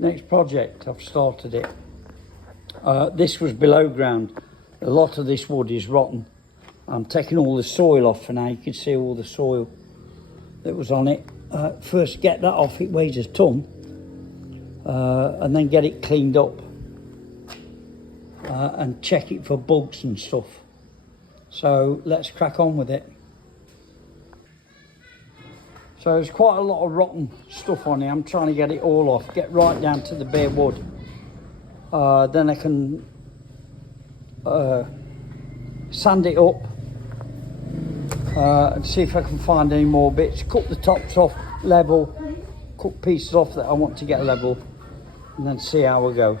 Next project, I've started it. This was below ground. A lot of this wood is rotten. I'm taking all the soil off for now. You can see all the soil that was on it. First get that off, it weighs a ton. And then get it cleaned up. And check it for bugs and stuff. So let's crack on with it. So there's quite a lot of rotten stuff on here. I'm trying to get it all off, get right down to the bare wood. Then I can sand it up and see if I can find any more bits. Cut the tops off level, cut pieces off that I want to get level, and then see how we go.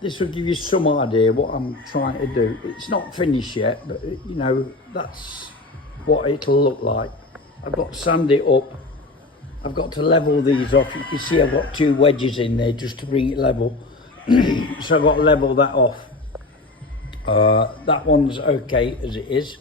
This will give you some idea what I'm trying to do. It's not finished yet, but you know, that's what it'll look like. I've got to sand it up. I've got to level these off. You can see I've got 2 wedges in there just to bring it level. So I've got to level that off. That one's okay as it is.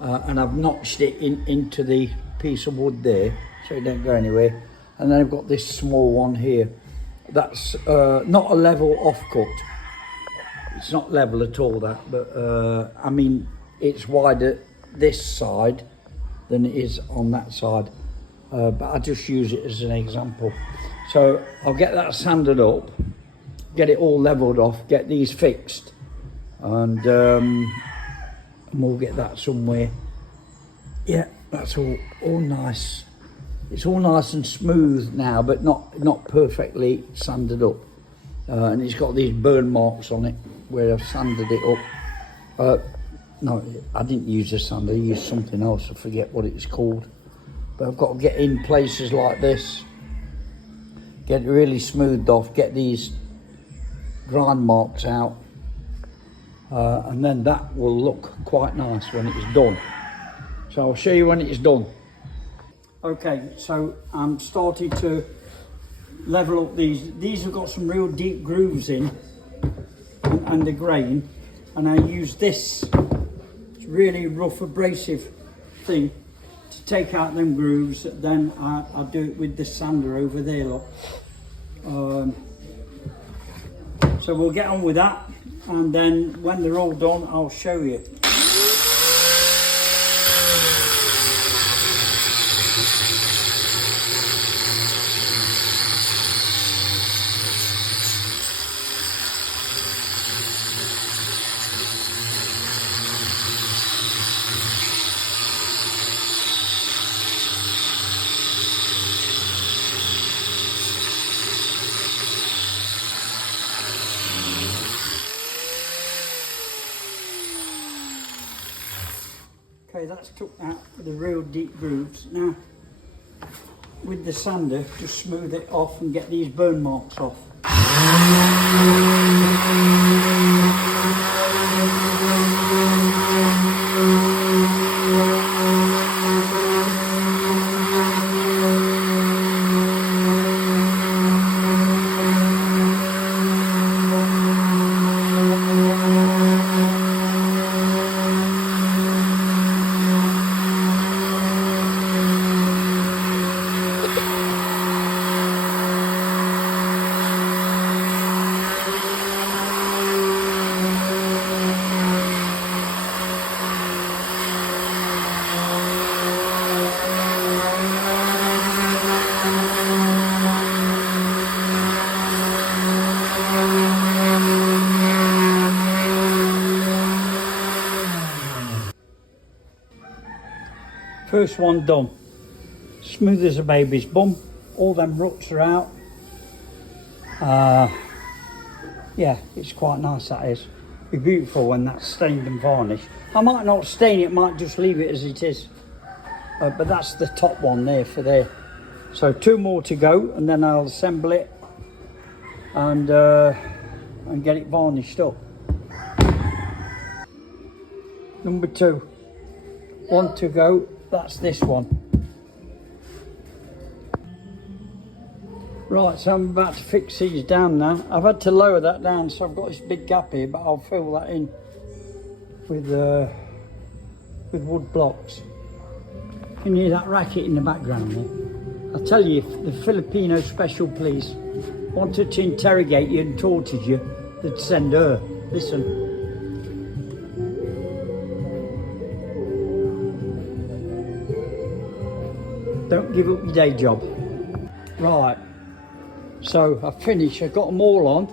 And I've notched it into the piece of wood there, so it don't go anywhere. And then I've got this small one here. That's not a level offcut. It's not level at all, that, but I mean, it's wider this side than it is on that side. But I just use it as an example. So I'll get that sanded up, get it all leveled off, get these fixed, and we'll get that somewhere. Yeah, that's all nice. It's all nice and smooth now, but not perfectly sanded up. And it's got these burn marks on it where I've sanded it up. No, I didn't use a sander, I used something else, I forget what it's called. But I've got to get in places like this, get it really smoothed off, get these grind marks out, and then that will look quite nice when it's done. So I'll show you when it's done. Okay, so I'm starting to level up these. These have got some real deep grooves in and the grain, and I use this really rough abrasive thing to take out them grooves. Then I do it with the sander over there, look. So we'll get on with that, and then when they're all done I'll show you. Okay, that's took out the real deep grooves. Now, with the sander, just smooth it off and get these burn marks off. First one done. Smooth as a baby's bum. All them ruts are out. Yeah, it's quite nice, that is. Be beautiful when that's stained and varnished. I might not stain it, might just leave it as it is. But that's the top one there for there. So 2 more to go, and then I'll assemble it and get it varnished up. Number 2. 1 to go. That's this one. Right, so I'm about to fix these down now. I've had to lower that down, so I've got this big gap here, but I'll fill that in with wood blocks. Can you hear that racket in the background there? I'll tell you, if the Filipino special police wanted to interrogate you and torture you, they'd send her. Listen. Don't give up your day job. Right, so I've finished. I've got them all on.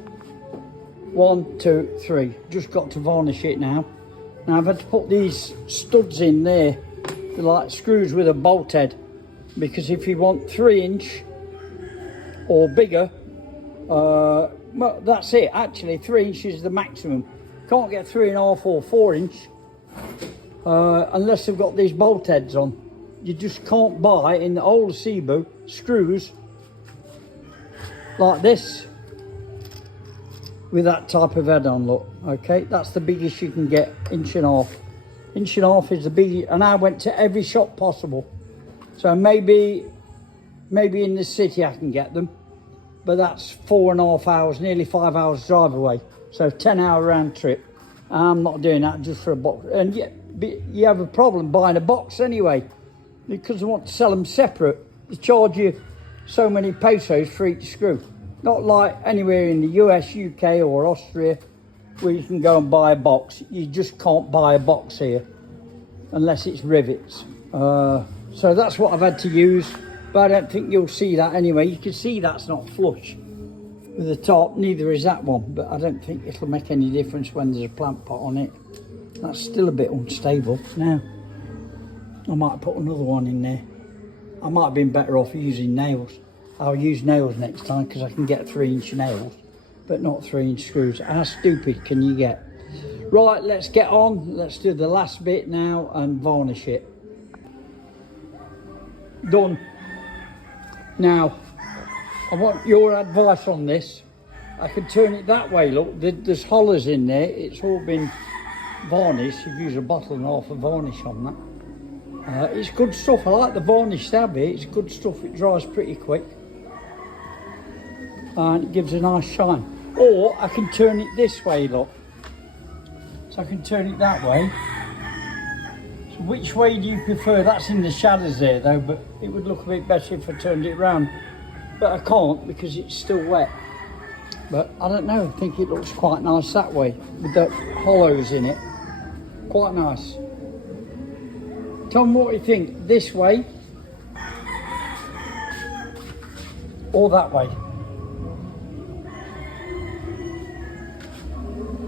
1, 2, 3. Just got to varnish it now. Now I've had to put these studs in there. They're like screws with a bolt head. Because if you want 3-inch or bigger, well, that's it. Actually, 3 inches is the maximum. Can't get 3.5 or 4-inch unless they've got these bolt heads on. You just can't buy in the old Cebu screws like this with that type of head on, look. Okay, that's the biggest you can get, 1.5 inches. 1.5 inches is the biggest, and I went to every shop possible. So maybe in the city I can get them, but that's 4.5 hours, nearly 5 hours drive away. So 10-hour round trip. I'm not doing that just for a box. And yet, you have a problem buying a box anyway, because they want to sell them separate. They charge you so many pesos for each screw. Not like anywhere in the US, UK or Austria where you can go and buy a box. You just can't buy a box here unless it's rivets. So that's what I've had to use, but I don't think you'll see that anyway. You can see that's not flush with the top, neither is that one, but I don't think it'll make any difference when there's a plant pot on it. That's still a bit unstable. Now, I might put another one in there. I might have been better off using nails. I'll use nails next time because I can get 3-inch nails, but not 3-inch screws. How stupid can you get? Right, let's get on. Let's do the last bit now and varnish it. Done. Now, I want your advice on this. I can turn it that way, look. There's hollers in there. It's all been varnished. You've used a bottle and half of varnish on that. It's good stuff. I like the varnish tab here. It's good stuff. It dries pretty quick. and it gives a nice shine. Or I can turn it this way, look. So I can turn it that way. So which way do you prefer? That's in the shadows there though, but it would look a bit better if I turned it around. But I can't because it's still wet. But I don't know, I think it looks quite nice that way with the hollows in it. Quite nice. Tell me what you think, this way or that way.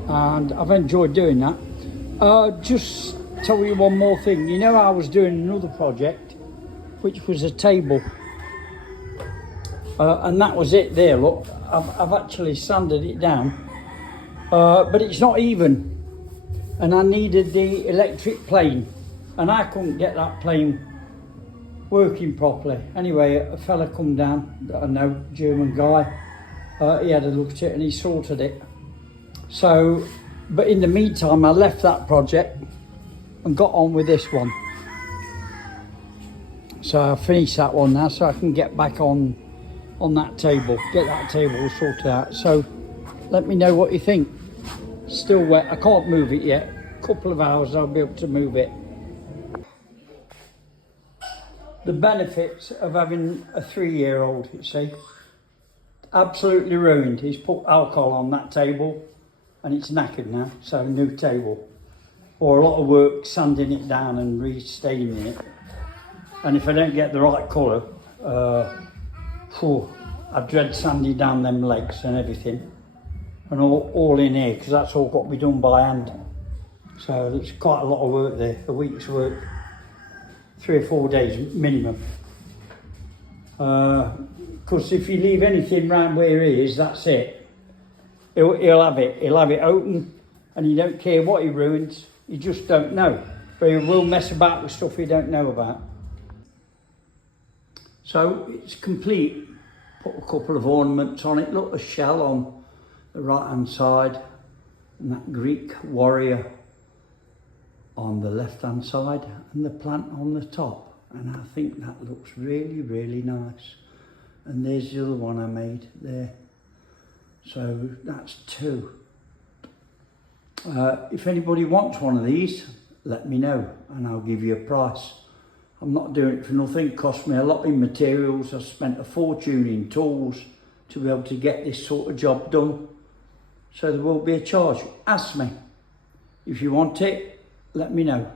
And I've enjoyed doing that. Just tell you one more thing. You know I was doing another project, which was a table. And that was it there, look. I've actually sanded it down. But it's not even. And I needed the electric plane. And I couldn't get that plane working properly. Anyway, a fella come down that I know, German guy. He had a look at it and he sorted it. So, but in the meantime, I left that project and got on with this one. So I finished that one now, so I can get back on that table, get that table sorted out. So let me know what you think. Still wet, I can't move it yet. Couple of hours I'll be able to move it. The benefits of having a 3-year-old, you see, absolutely ruined. He's put alcohol on that table and it's knackered now, so new table. Or a lot of work sanding it down and restaining it. And if I don't get the right colour, I dread sanding down them legs and everything. And all in here, because that's all got to be done by hand. So there's quite a lot of work there, a week's work. 3 or 4 days minimum. Because if you leave anything round where he is, that's it. He'll have it open, and you don't care what he ruins, you just don't know. But he will mess about with stuff you don't know about. So it's complete. Put a couple of ornaments on it. Look, a shell on the right hand side, and that Greek warrior on the left hand side, and the plant on the top. And I think that looks really, really nice. And there's the other one I made there. So that's 2. If anybody wants one of these, let me know and I'll give you a price. I'm not doing it for nothing. It cost me a lot in materials. I've spent a fortune in tools to be able to get this sort of job done. So there will be a charge. Ask me. If you want it, let me know.